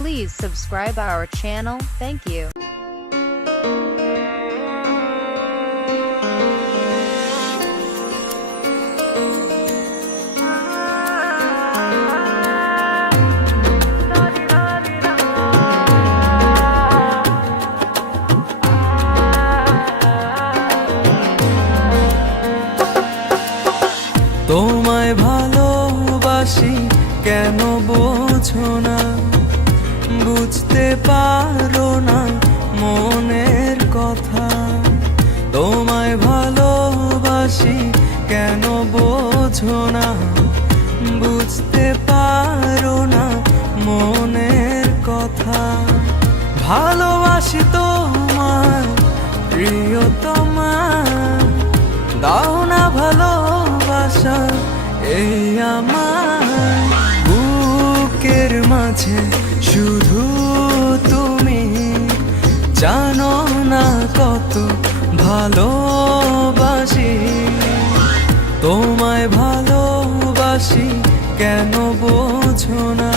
Please subscribe our channel. Thank you. তোমায় ভালোবাসি কেন বোঝো না, বুঝতে পারো না মনের কথা। তোমায় ভালোবাসি কেন বোঝো না, বুঝতে পারো না মনের কথা। ভালোবাসি তোমায় প্রিয়তমা, দাও না ভালোবাসা এই আমার বুকের মাঝে শুধু তুমি। জানো না কত ভালোবাসি, তোমায় ভালোবাসি কেন বোঝো না,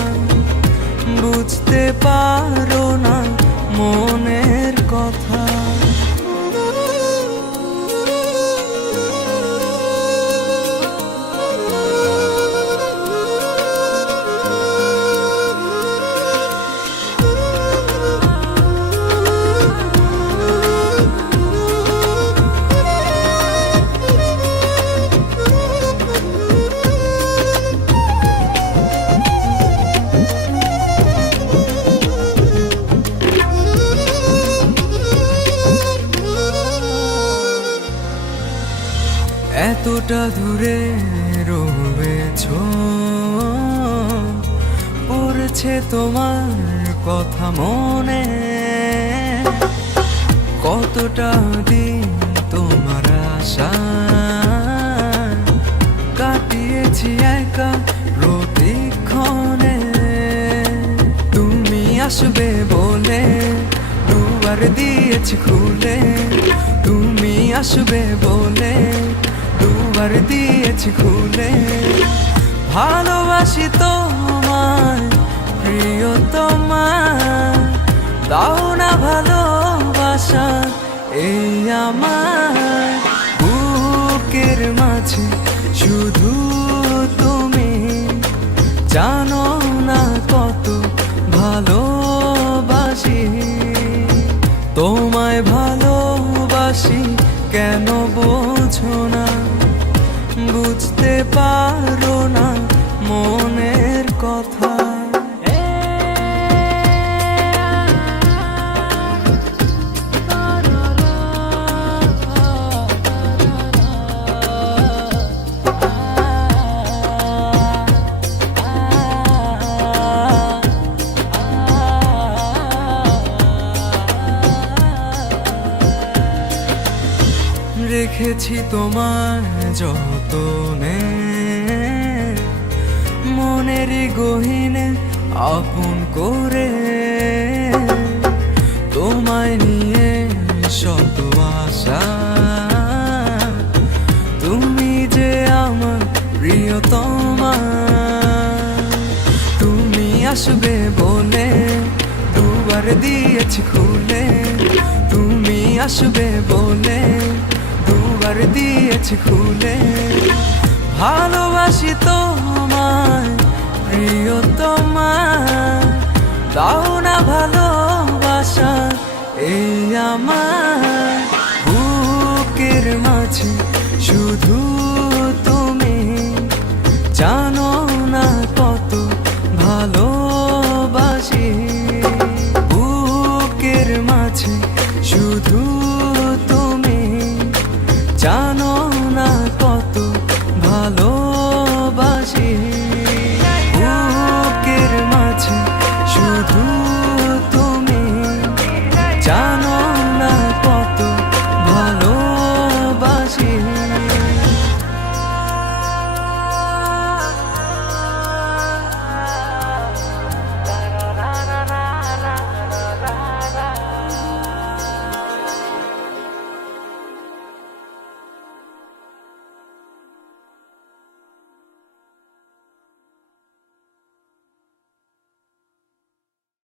বুঝতে পারো না মনের কথা। এতটা দূরে রয়েছ, পড়ছে তোমার কথা মনে। কতটা দিন তোমার আশা কাটিয়েছি একা প্রতিক্ষণে। তুমি আসবে বলে দুয়ার দিয়েছি খুলে, তুমি আসবে বলে দুয়ার দিয়েছি খুলে। ভালোবাসি তোমায় প্রিয়তমা, দাও না ভালোবাসা এই আমার বুকের মাঝে শুধু তুমি। জানো না কত ভালোবাসি, তোমায় ভালোবাসি কেন বোঝো না, বুঝতে পারো না মনের কথা। রেখেছি তোমার যতনে, মনেরই গহীনে আপন করে। তোমায় নিয়ে শত আশা, তুমি যে আমার প্রিয়তমা। তুমি আসবে বলে দুয়ার দিয়েছি খুলে, তুমি আসবে বলে দুয়ার দিয়েছি খুলে। ভালোবাসি তোমায় প্রিয়তমা, দাও না ভালোবাসা এই আমার বুকের মাঝে শুধু